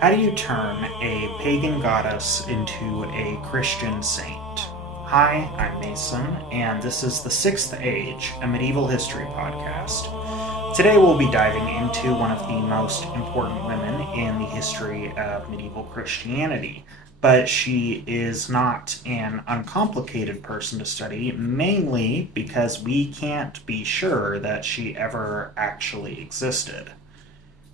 How do you turn a pagan goddess into a Christian saint? Hi, I'm Mason, and this is The Sixth Age, a medieval history podcast. Today we'll be diving into one of the most important women in the history of medieval Christianity, but she is not an uncomplicated person to study, mainly because we can't be sure that she ever actually existed.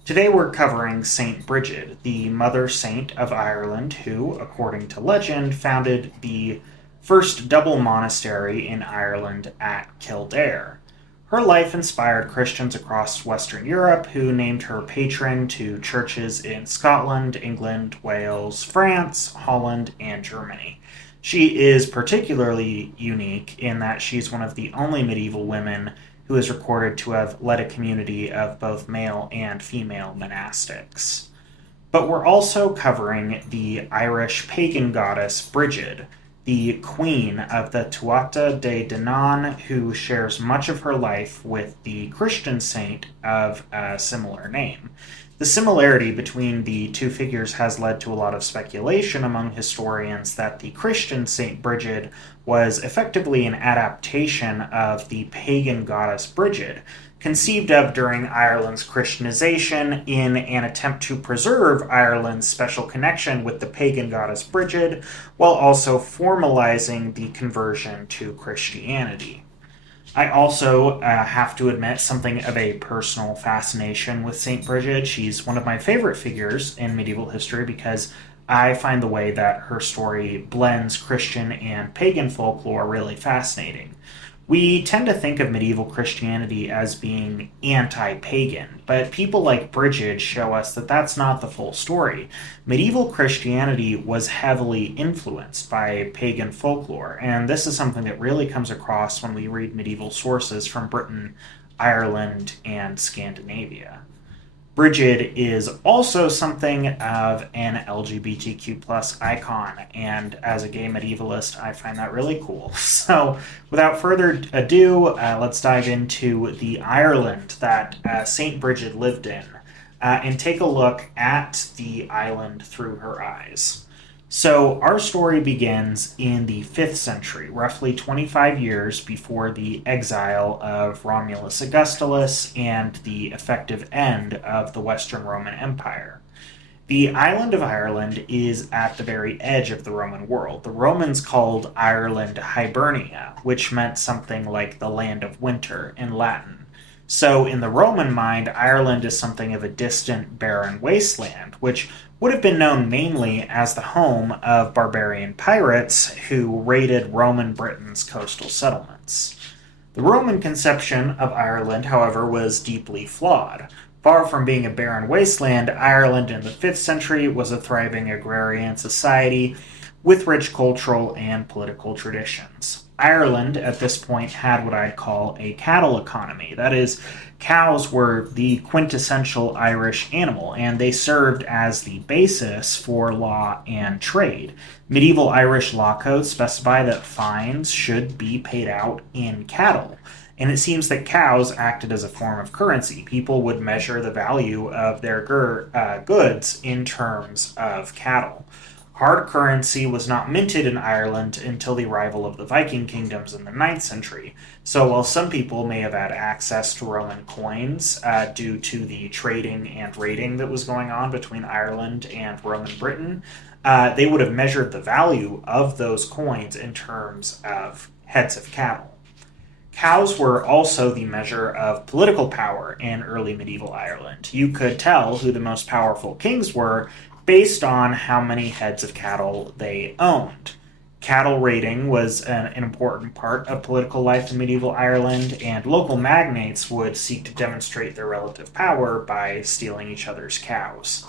Today we're covering Saint Brigid, the mother saint of Ireland who, according to legend, founded the first double monastery in Ireland at Kildare. Her life inspired Christians across Western Europe who named her patron to churches in Scotland, England, Wales, France, Holland, and Germany. She is particularly unique in that she's one of the only medieval women who is recorded to have led a community of both male and female monastics. But we're also covering the Irish pagan goddess Brigid, the queen of the Tuatha De Danann, who shares much of her life with the Christian saint of a similar name. The similarity between the two figures has led to a lot of speculation among historians that the Christian Saint Brigid was effectively an adaptation of the pagan goddess Brigid, conceived of during Ireland's Christianization in an attempt to preserve Ireland's special connection with the pagan goddess Brigid, while also formalizing the conversion to Christianity. I also have to admit something of a personal fascination with Saint Brigid. She's one of my favorite figures in medieval history because I find the way that her story blends Christian and pagan folklore really fascinating. We tend to think of medieval Christianity as being anti-pagan, but people like Brigid show us that that's not the full story. Medieval Christianity was heavily influenced by pagan folklore, and this is something that really comes across when we read medieval sources from Britain, Ireland, and Scandinavia. Brigid is also something of an LGBTQ plus icon, and as a gay medievalist, I find that really cool. So, without further ado, let's dive into the Ireland that Saint Brigid lived in, and take a look at the island through her eyes. So, our story begins in the 5th century, roughly 25 years before the exile of Romulus Augustulus and the effective end of the Western Roman Empire. The island of Ireland is at the very edge of the Roman world. The Romans called Ireland Hibernia, which meant something like the land of winter in Latin. So, in the Roman mind, Ireland is something of a distant, barren wasteland, which would have been known mainly as the home of barbarian pirates who raided Roman Britain's coastal settlements. The Roman conception of Ireland, however, was deeply flawed. Far from being a barren wasteland, Ireland in the 5th century was a thriving agrarian society with rich cultural and political traditions. Ireland, at this point, had what I'd call a cattle economy. That is, cows were the quintessential Irish animal, and they served as the basis for law and trade. Medieval Irish law codes specify that fines should be paid out in cattle, and it seems that cows acted as a form of currency. People would measure the value of their goods in terms of cattle. Hard currency was not minted in Ireland until the arrival of the Viking kingdoms in the 9th century. So while some people may have had access to Roman coins due to the trading and raiding that was going on between Ireland and Roman Britain, they would have measured the value of those coins in terms of heads of cattle. Cows were also the measure of political power in early medieval Ireland. You could tell who the most powerful kings were based on how many heads of cattle they owned. Cattle raiding was an important part of political life in medieval Ireland, and local magnates would seek to demonstrate their relative power by stealing each other's cows.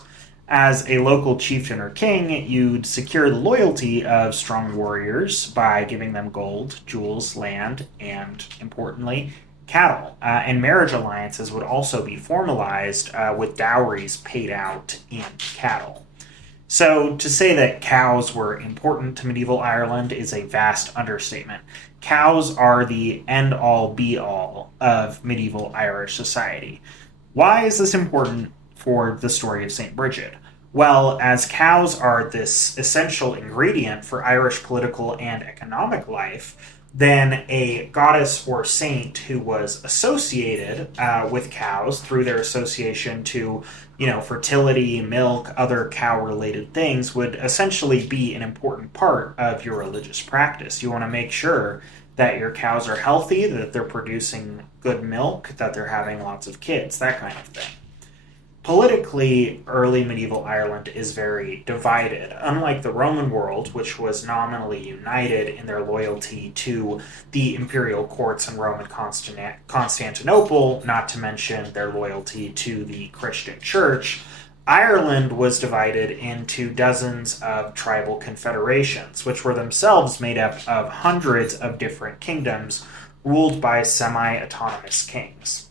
As a local chieftain or king, you'd secure the loyalty of strong warriors by giving them gold, jewels, land, and, importantly, cattle. And marriage alliances would also be formalized with dowries paid out in cattle. So, to say that cows were important to medieval Ireland is a vast understatement. Cows are the end-all, be-all of medieval Irish society. Why is this important for the story of Saint Brigid? Well, as cows are this essential ingredient for Irish political and economic life, then a goddess or saint who was associated with cows through their association to, fertility, milk, other cow-related things would essentially be an important part of your religious practice. You want to make sure that your cows are healthy, that they're producing good milk, that they're having lots of kids, that kind of thing. Politically, early medieval Ireland is very divided. Unlike the Roman world, which was nominally united in their loyalty to the imperial courts in Rome and Constantinople, not to mention their loyalty to the Christian church, Ireland was divided into dozens of tribal confederations, which were themselves made up of hundreds of different kingdoms ruled by semi-autonomous kings.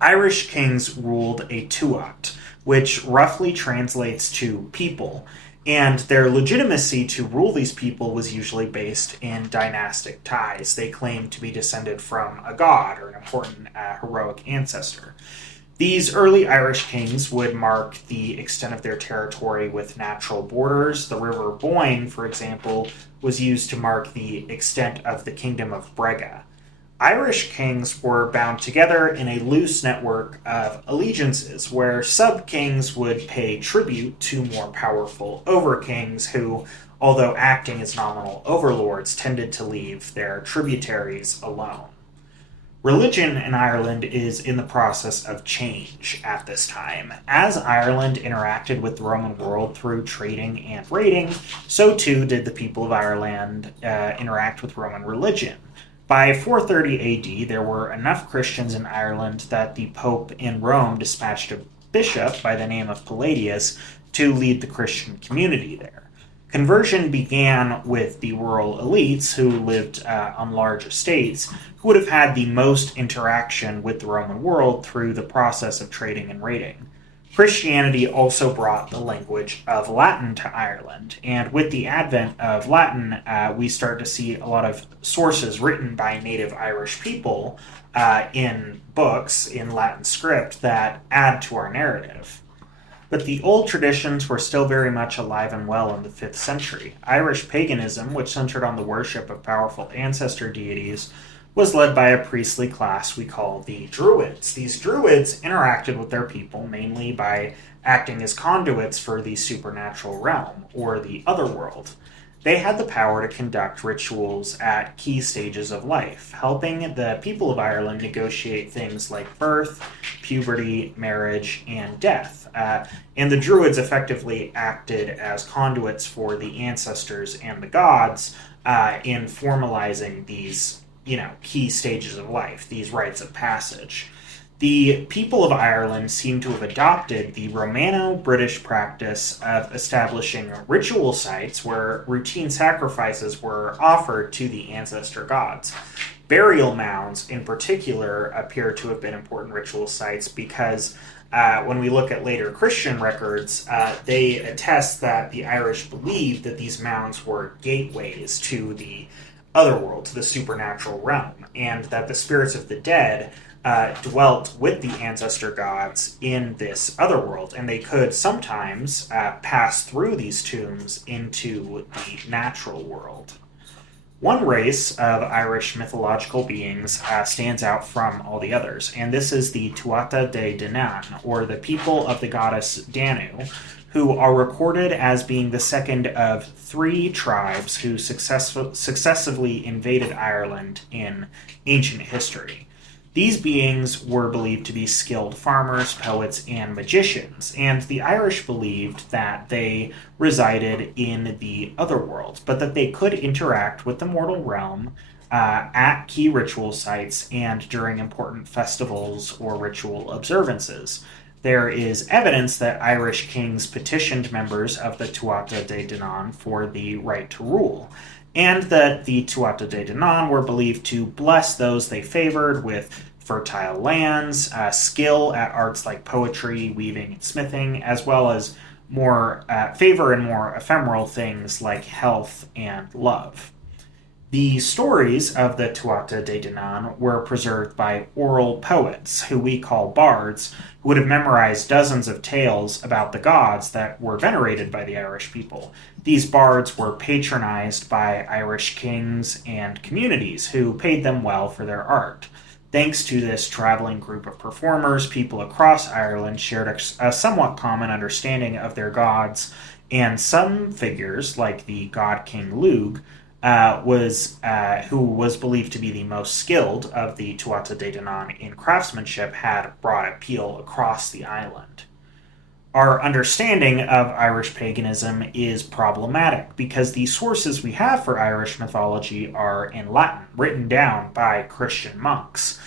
Irish kings ruled a tuat, which roughly translates to people, and their legitimacy to rule these people was usually based in dynastic ties. They claimed to be descended from a god or an important heroic ancestor. These early Irish kings would mark the extent of their territory with natural borders. The River Boyne, for example, was used to mark the extent of the kingdom of Brega. Irish kings were bound together in a loose network of allegiances, where sub-kings would pay tribute to more powerful over-kings who, although acting as nominal overlords, tended to leave their tributaries alone. Religion in Ireland is in the process of change at this time. As Ireland interacted with the Roman world through trading and raiding, so too did the people of Ireland interact with Roman religion. By 430 AD, there were enough Christians in Ireland that the Pope in Rome dispatched a bishop by the name of Palladius to lead the Christian community there. Conversion began with the rural elites who lived on large estates, who would have had the most interaction with the Roman world through the process of trading and raiding. Christianity also brought the language of Latin to Ireland, and with the advent of Latin, we start to see a lot of sources written by native Irish people in books in Latin script that add to our narrative. But the old traditions were still very much alive and well in the 5th century. Irish paganism, which centered on the worship of powerful ancestor deities, was led by a priestly class we call the Druids. These Druids interacted with their people mainly by acting as conduits for the supernatural realm, or the otherworld. They had the power to conduct rituals at key stages of life, helping the people of Ireland negotiate things like birth, puberty, marriage, and death. And the Druids effectively acted as conduits for the ancestors and the gods in formalizing these key stages of life, these rites of passage. The people of Ireland seem to have adopted the Romano-British practice of establishing ritual sites where routine sacrifices were offered to the ancestor gods. Burial mounds, in particular, appear to have been important ritual sites because when we look at later Christian records, they attest that the Irish believed that these mounds were gateways to the otherworld, to the supernatural realm, and that the spirits of the dead dwelt with the ancestor gods in this otherworld, and they could sometimes pass through these tombs into the natural world. One race of Irish mythological beings stands out from all the others, and this is the Tuatha De Danann, or the people of the goddess Danu, who are recorded as being the second of 3 tribes who successively invaded Ireland in ancient history. These beings were believed to be skilled farmers, poets, and magicians, and the Irish believed that they resided in the otherworld, but that they could interact with the mortal realm at key ritual sites and during important festivals or ritual observances. There is evidence that Irish kings petitioned members of the Tuatha De Danann for the right to rule, and that the Tuatha De Danann were believed to bless those they favored with fertile lands, skill at arts like poetry, weaving, and smithing, as well as more favor and more ephemeral things like health and love. The stories of the Tuatha De Danann were preserved by oral poets, who we call bards, who would have memorized dozens of tales about the gods that were venerated by the Irish people. These bards were patronized by Irish kings and communities who paid them well for their art. Thanks to this traveling group of performers, people across Ireland shared a somewhat common understanding of their gods, and some figures, like the god King Lugh, who was believed to be the most skilled of the Tuatha De Danann in craftsmanship, had brought appeal across the island. Our understanding of Irish paganism is problematic because the sources we have for Irish mythology are in Latin, written down by Christian monks.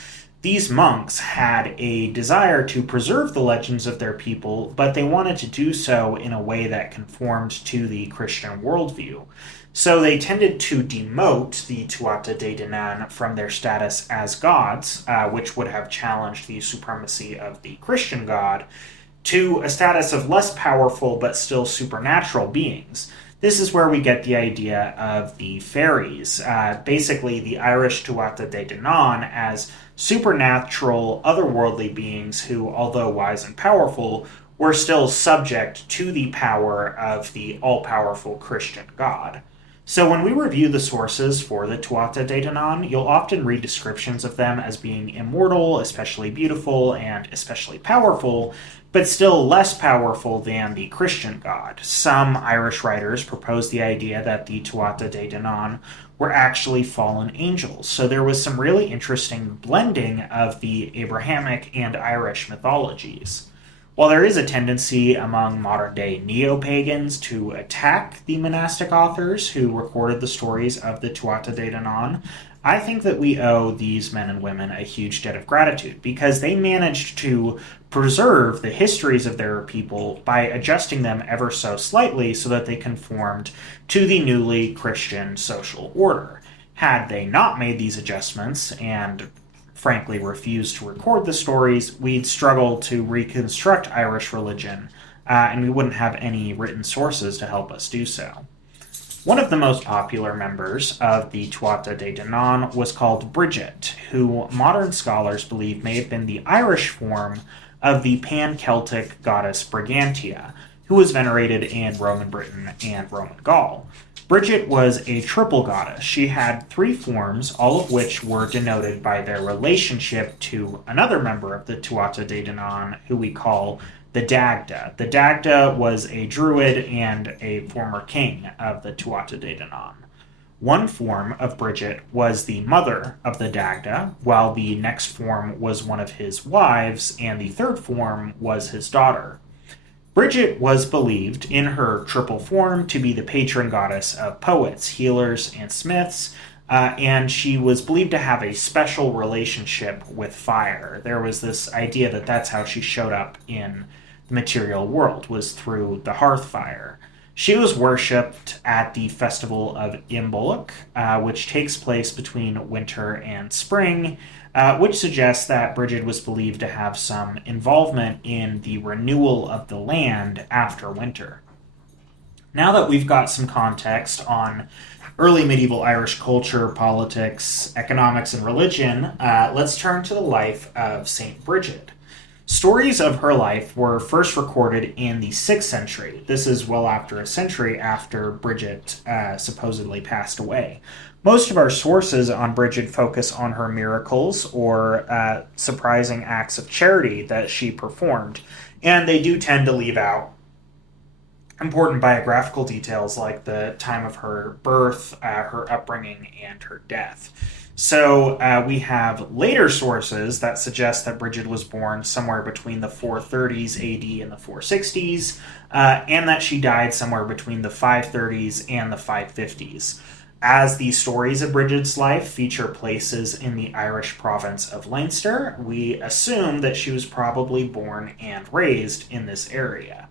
These monks had a desire to preserve the legends of their people, but they wanted to do so in a way that conformed to the Christian worldview. So they tended to demote the Tuatha De Danann from their status as gods, which would have challenged the supremacy of the Christian god, to a status of less powerful but still supernatural beings. This is where we get the idea of the fairies, basically the Irish Tuatha De Danann as supernatural, otherworldly beings who, although wise and powerful, were still subject to the power of the all-powerful Christian god. So when we review the sources for the Tuatha De Danann, you'll often read descriptions of them as being immortal, especially beautiful, and especially powerful, but still less powerful than the Christian god. Some Irish writers propose the idea that the Tuatha De Danann were actually fallen angels. So there was some really interesting blending of the Abrahamic and Irish mythologies. While there is a tendency among modern-day neo-pagans to attack the monastic authors who recorded the stories of the Tuatha De Danann, I think that we owe these men and women a huge debt of gratitude because they managed to preserve the histories of their people by adjusting them ever so slightly so that they conformed to the newly Christian social order. Had they not made these adjustments and frankly refused to record the stories, we'd struggle to reconstruct Irish religion, and we wouldn't have any written sources to help us do so. One of the most popular members of the Tuatha De Danann was called Brigid, who modern scholars believe may have been the Irish form of the pan-Celtic goddess Brigantia, who was venerated in Roman Britain and Roman Gaul. Brigid was a triple goddess. She had three forms, all of which were denoted by their relationship to another member of the Tuatha De Danann, who we call the Dagda. The Dagda was a druid and a former king of the Tuatha De Danann. One form of Brigid was the mother of the Dagda, while the next form was one of his wives, and the third form was his daughter. Brigid was believed, in her triple form, to be the patron goddess of poets, healers, and smiths, and she was believed to have a special relationship with fire. There was this idea that that's how she showed up in the material world, was through the hearth fire. She was worshipped at the festival of Imbolc, which takes place between winter and spring, which suggests that Brigid was believed to have some involvement in the renewal of the land after winter. Now that we've got some context on early medieval Irish culture, politics, economics, and religion, let's turn to the life of Saint Brigid. Stories of her life were first recorded in the 6th century. This is well after a century after Brigid supposedly passed away. Most of our sources on Brigid focus on her miracles or surprising acts of charity that she performed, and they do tend to leave out important biographical details like the time of her birth, her upbringing, and her death. So we have later sources that suggest that Brigid was born somewhere between the 430s AD and the 460s, and that she died somewhere between the 530s and the 550s. As the stories of Brigid's life feature places in the Irish province of Leinster, we assume that she was probably born and raised in this area.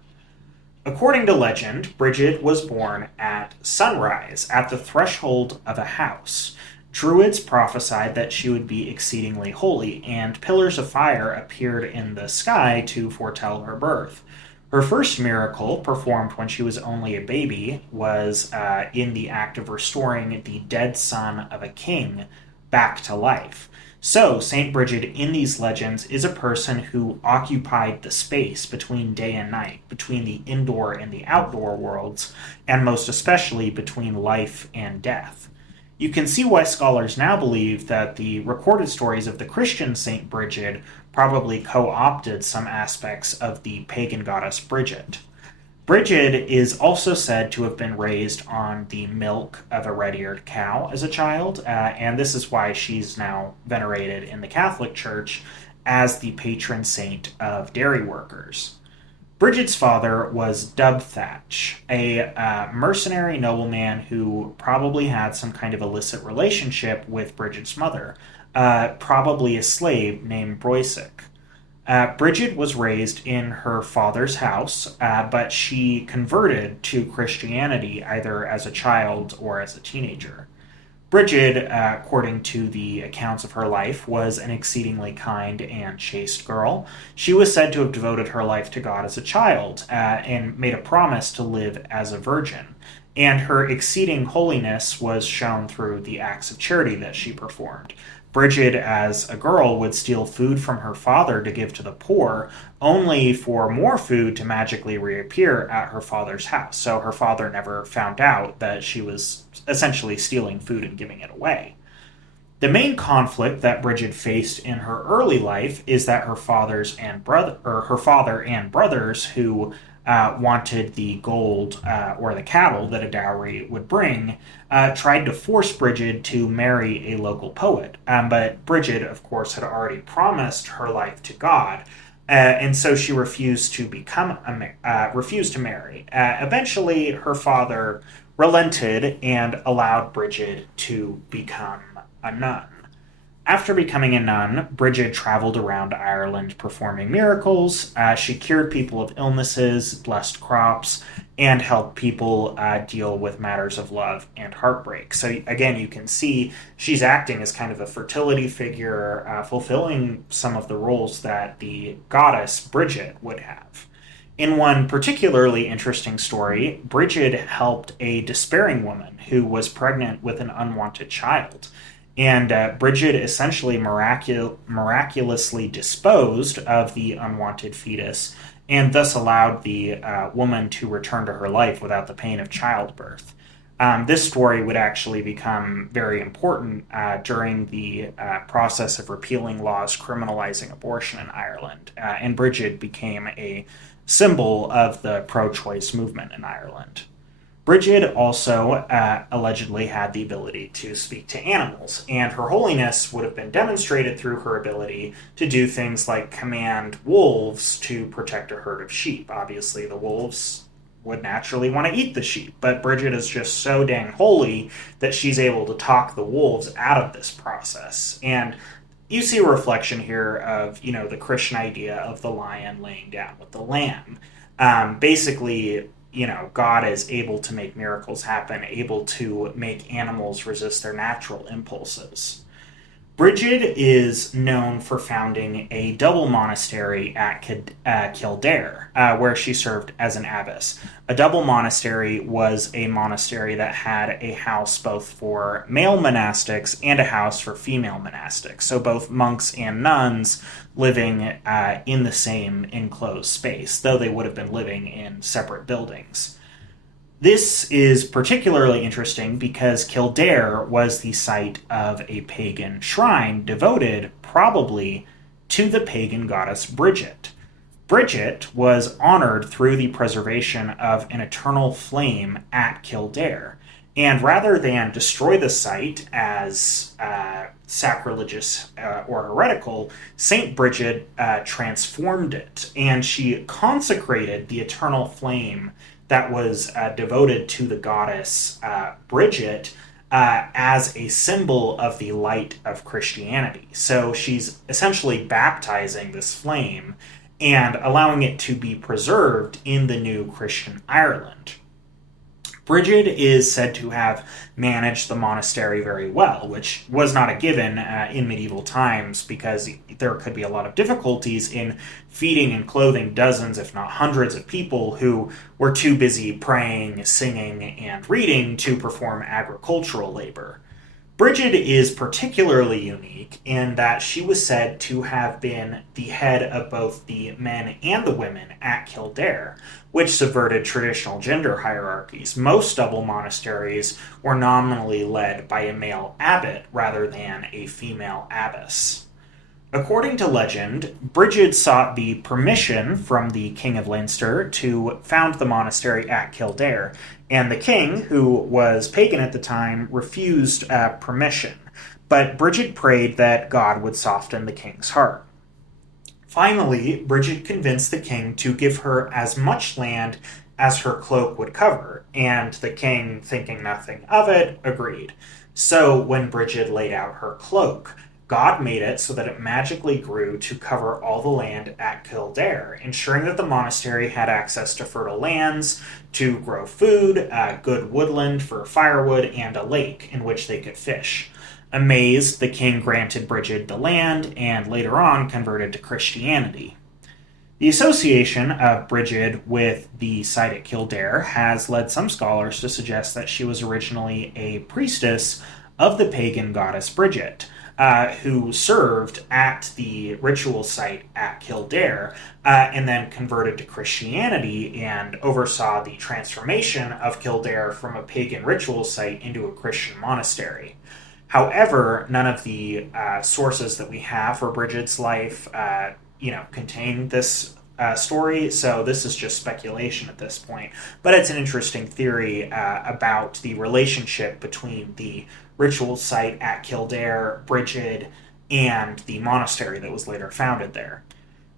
According to legend, Brigid was born at sunrise at the threshold of a house. Druids prophesied that she would be exceedingly holy, and pillars of fire appeared in the sky to foretell her birth. Her first miracle, performed when she was only a baby, was in the act of restoring the dead son of a king back to life. So, Saint Brigid in these legends is a person who occupied the space between day and night, between the indoor and the outdoor worlds, and most especially between life and death. You can see why scholars now believe that the recorded stories of the Christian Saint Brigid probably co opted some aspects of the pagan goddess Brigid. Brigid is also said to have been raised on the milk of a red-eared cow as a child, and this is why she's now venerated in the Catholic Church as the patron saint of dairy workers. Brigid's father was Dubthach, a mercenary nobleman who probably had some kind of illicit relationship with Brigid's mother, probably a slave named Broisic. Brigid was raised in her father's house, but she converted to Christianity either as a child or as a teenager. Brigid, according to the accounts of her life, was an exceedingly kind and chaste girl. She was said to have devoted her life to God as a child and made a promise to live as a virgin. And her exceeding holiness was shown through the acts of charity that she performed. Brigid, as a girl, would steal food from her father to give to the poor, only for more food to magically reappear at her father's house. So her father never found out that she was essentially stealing food and giving it away. The main conflict that Brigid faced in her early life is that her father and brothers, who wanted the gold or the cattle that a dowry would bring, tried to force Brigid to marry a local poet. But Brigid, of course, had already promised her life to God, and so she refused to marry. Eventually, her father relented and allowed Brigid to become a nun. After becoming a nun, Brigid traveled around Ireland performing miracles. She cured people of illnesses, blessed crops, and helped people deal with matters of love and heartbreak. So again, you can see she's acting as kind of a fertility figure, fulfilling some of the roles that the goddess Brigid would have. In one particularly interesting story, Brigid helped a despairing woman who was pregnant with an unwanted child. And Brigid essentially miraculously disposed of the unwanted fetus and thus allowed the woman to return to her life without the pain of childbirth. This story would actually become very important during the process of repealing laws criminalizing abortion in Ireland, and Brigid became a symbol of the pro-choice movement in Ireland. Brigid also allegedly had the ability to speak to animals, and her holiness would have been demonstrated through her ability to do things like command wolves to protect a herd of sheep. Obviously, the wolves would naturally want to eat the sheep, but Brigid is just so dang holy that she's able to talk the wolves out of this process. And you see a reflection here of, the Christian idea of the lion laying down with the lamb. Basically, God is able to make miracles happen, able to make animals resist their natural impulses. Brigid is known for founding a double monastery at Kildare, where she served as an abbess. A double monastery was a monastery that had a house both for male monastics and a house for female monastics, so both monks and nuns living in the same enclosed space, though they would have been living in separate buildings. This is particularly interesting because Kildare was the site of a pagan shrine devoted, probably, to the pagan goddess Brigid. Brigid was honored through the preservation of an eternal flame at Kildare, and rather than destroy the site as sacrilegious or heretical, Saint Brigid transformed it, and she consecrated the eternal flame that was devoted to the goddess Brigid as a symbol of the light of Christianity. So she's essentially baptizing this flame and allowing it to be preserved in the new Christian Ireland. Brigid is said to have managed the monastery very well, which was not a given in medieval times because there could be a lot of difficulties in feeding and clothing dozens, if not hundreds, of people who were too busy praying, singing, and reading to perform agricultural labor. Brigid is particularly unique in that she was said to have been the head of both the men and the women at Kildare, which subverted traditional gender hierarchies. Most double monasteries were nominally led by a male abbot rather than a female abbess. According to legend, Brigid sought the permission from the King of Leinster to found the monastery at Kildare, and the king, who was pagan at the time, refused permission. But Brigid prayed that God would soften the king's heart. Finally, Brigid convinced the king to give her as much land as her cloak would cover, and the king, thinking nothing of it, agreed. So when Brigid laid out her cloak, God made it so that it magically grew to cover all the land at Kildare, ensuring that the monastery had access to fertile lands, to grow food, good woodland for firewood, and a lake in which they could fish. Amazed, the king granted Brigid the land, and later on converted to Christianity. The association of Brigid with the site at Kildare has led some scholars to suggest that she was originally a priestess of the pagan goddess Brigid, who served at the ritual site at Kildare and then converted to Christianity and oversaw the transformation of Kildare from a pagan ritual site into a Christian monastery. However, none of the sources that we have for Brigid's life, contain this story, so this is just speculation at this point. But it's an interesting theory about the relationship between the ritual site at Kildare, Brigid, and the monastery that was later founded there.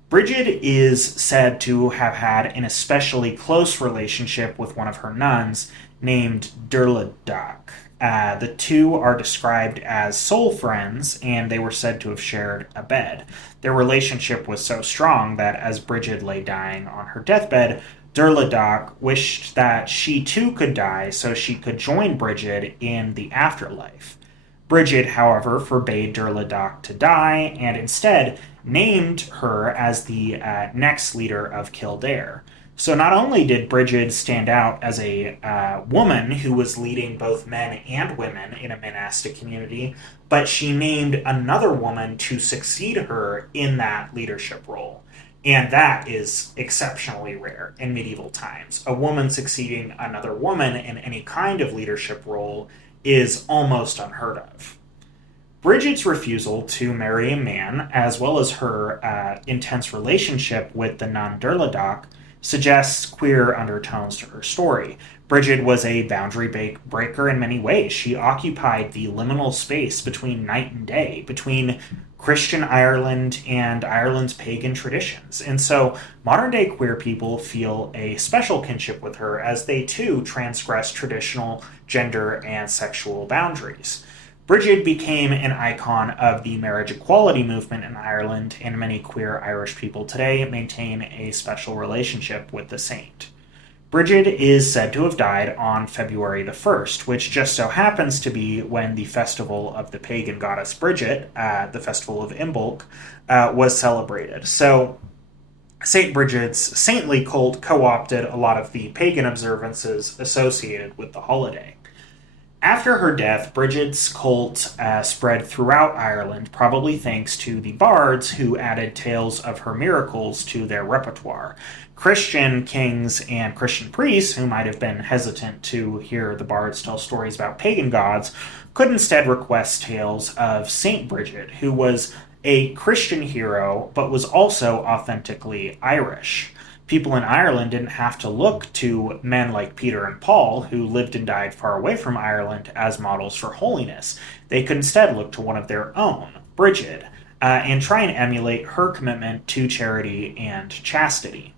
Brigid is said to have had an especially close relationship with one of her nuns named Durladoc. The two are described as soul friends, and they were said to have shared a bed. Their relationship was so strong that as Brigid lay dying on her deathbed, Durladoc wished that she too could die so she could join Brigid in the afterlife. Brigid, however, forbade Durladoc to die and instead named her as the next leader of Kildare. So not only did Brigid stand out as a woman who was leading both men and women in a monastic community, but she named another woman to succeed her in that leadership role. And that is exceptionally rare in medieval times. A woman succeeding another woman in any kind of leadership role is almost unheard of. Brigid's refusal to marry a man, as well as her intense relationship with the nun Durladoc, suggests queer undertones to her story. Brigid was a boundary breaker in many ways. She occupied the liminal space between night and day, between Christian Ireland and Ireland's pagan traditions. And so modern-day queer people feel a special kinship with her as they too transgress traditional gender and sexual boundaries. Brigid became an icon of the marriage equality movement in Ireland, and many queer Irish people today maintain a special relationship with the saint. Brigid is said to have died on February the 1st, which just so happens to be when the festival of the pagan goddess Brigid, the festival of Imbolc, was celebrated. So Saint Brigid's saintly cult co-opted a lot of the pagan observances associated with the holiday. After her death, Brigid's cult spread throughout Ireland, probably thanks to the bards who added tales of her miracles to their repertoire. Christian kings and Christian priests, who might have been hesitant to hear the bards tell stories about pagan gods, could instead request tales of Saint Brigid, who was a Christian hero, but was also authentically Irish. People in Ireland didn't have to look to men like Peter and Paul, who lived and died far away from Ireland, as models for holiness. They could instead look to one of their own, Brigid, and try and emulate her commitment to charity and chastity.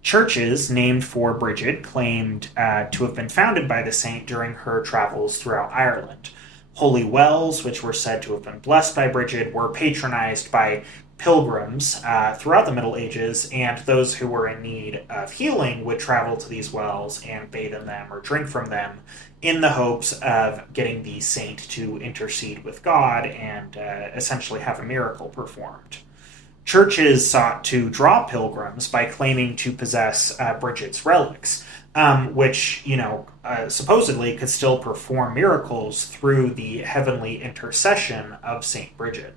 Churches named for Brigid claimed to have been founded by the saint during her travels throughout Ireland. Holy wells, which were said to have been blessed by Brigid, were patronized by pilgrims throughout the Middle Ages, and those who were in need of healing would travel to these wells and bathe in them or drink from them in the hopes of getting the saint to intercede with God and essentially have a miracle performed. Churches sought to draw pilgrims by claiming to possess Brigid's relics, which, supposedly could still perform miracles through the heavenly intercession of Saint Brigid.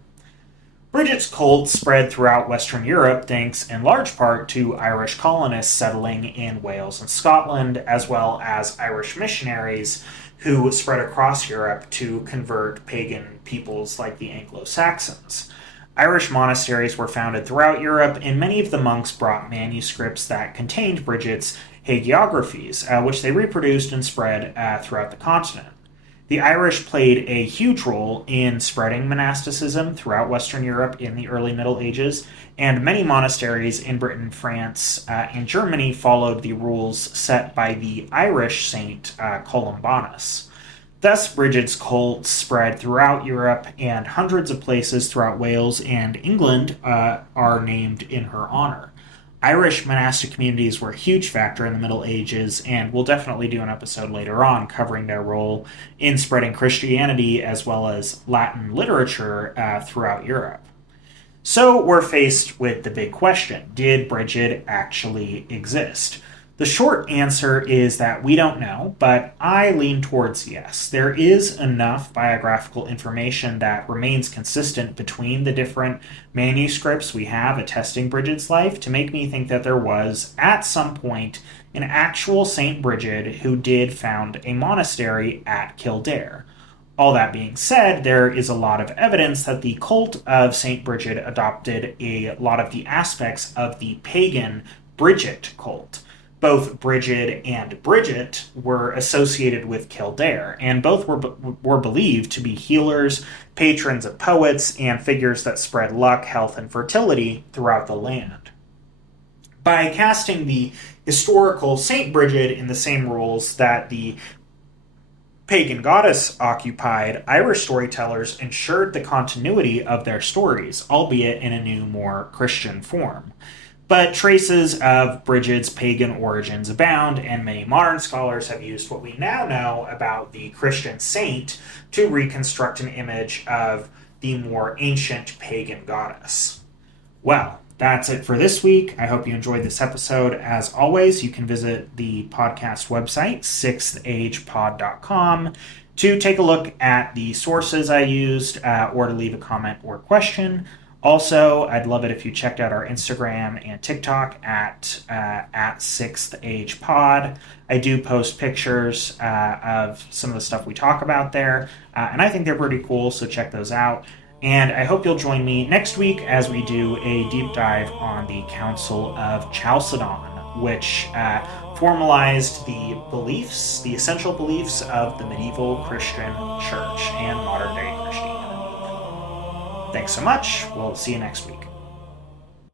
Brigid's cult spread throughout Western Europe thanks in large part to Irish colonists settling in Wales and Scotland, as well as Irish missionaries who spread across Europe to convert pagan peoples like the Anglo-Saxons. Irish monasteries were founded throughout Europe, and many of the monks brought manuscripts that contained Brigid's hagiographies, which they reproduced and spread throughout the continent. The Irish played a huge role in spreading monasticism throughout Western Europe in the early Middle Ages, and many monasteries in Britain, France, and Germany followed the rules set by the Irish saint Columbanus. Thus, Brigid's cult spread throughout Europe, and hundreds of places throughout Wales and England are named in her honor. Irish monastic communities were a huge factor in the Middle Ages, and we'll definitely do an episode later on covering their role in spreading Christianity as well as Latin literature throughout Europe. So we're faced with the big question: did Brigid actually exist? The short answer is that we don't know, but I lean towards yes. There is enough biographical information that remains consistent between the different manuscripts we have attesting Brigid's life to make me think that there was, at some point, an actual Saint Brigid who did found a monastery at Kildare. All that being said, there is a lot of evidence that the cult of Saint Brigid adopted a lot of the aspects of the pagan Brigid cult. Both Brigid and Bridget were associated with Kildare, and both were believed to be healers, patrons of poets, and figures that spread luck, health, and fertility throughout the land. By casting the historical Saint Brigid in the same roles that the pagan goddess occupied, Irish storytellers ensured the continuity of their stories, albeit in a new, more Christian form. But traces of Brigid's pagan origins abound, and many modern scholars have used what we now know about the Christian saint to reconstruct an image of the more ancient pagan goddess. Well, that's it for this week. I hope you enjoyed this episode. As always, you can visit the podcast website, sixthagepod.com, to take a look at the sources I used or to leave a comment or question. Also, I'd love it if you checked out our Instagram and TikTok at 6thagepod. I do post pictures of some of the stuff we talk about there, and I think they're pretty cool, so check those out. And I hope you'll join me next week as we do a deep dive on the Council of Chalcedon, which formalized the beliefs, the essential beliefs of the medieval Christian church and modern-day Christianity. Thanks so much. We'll see you next week.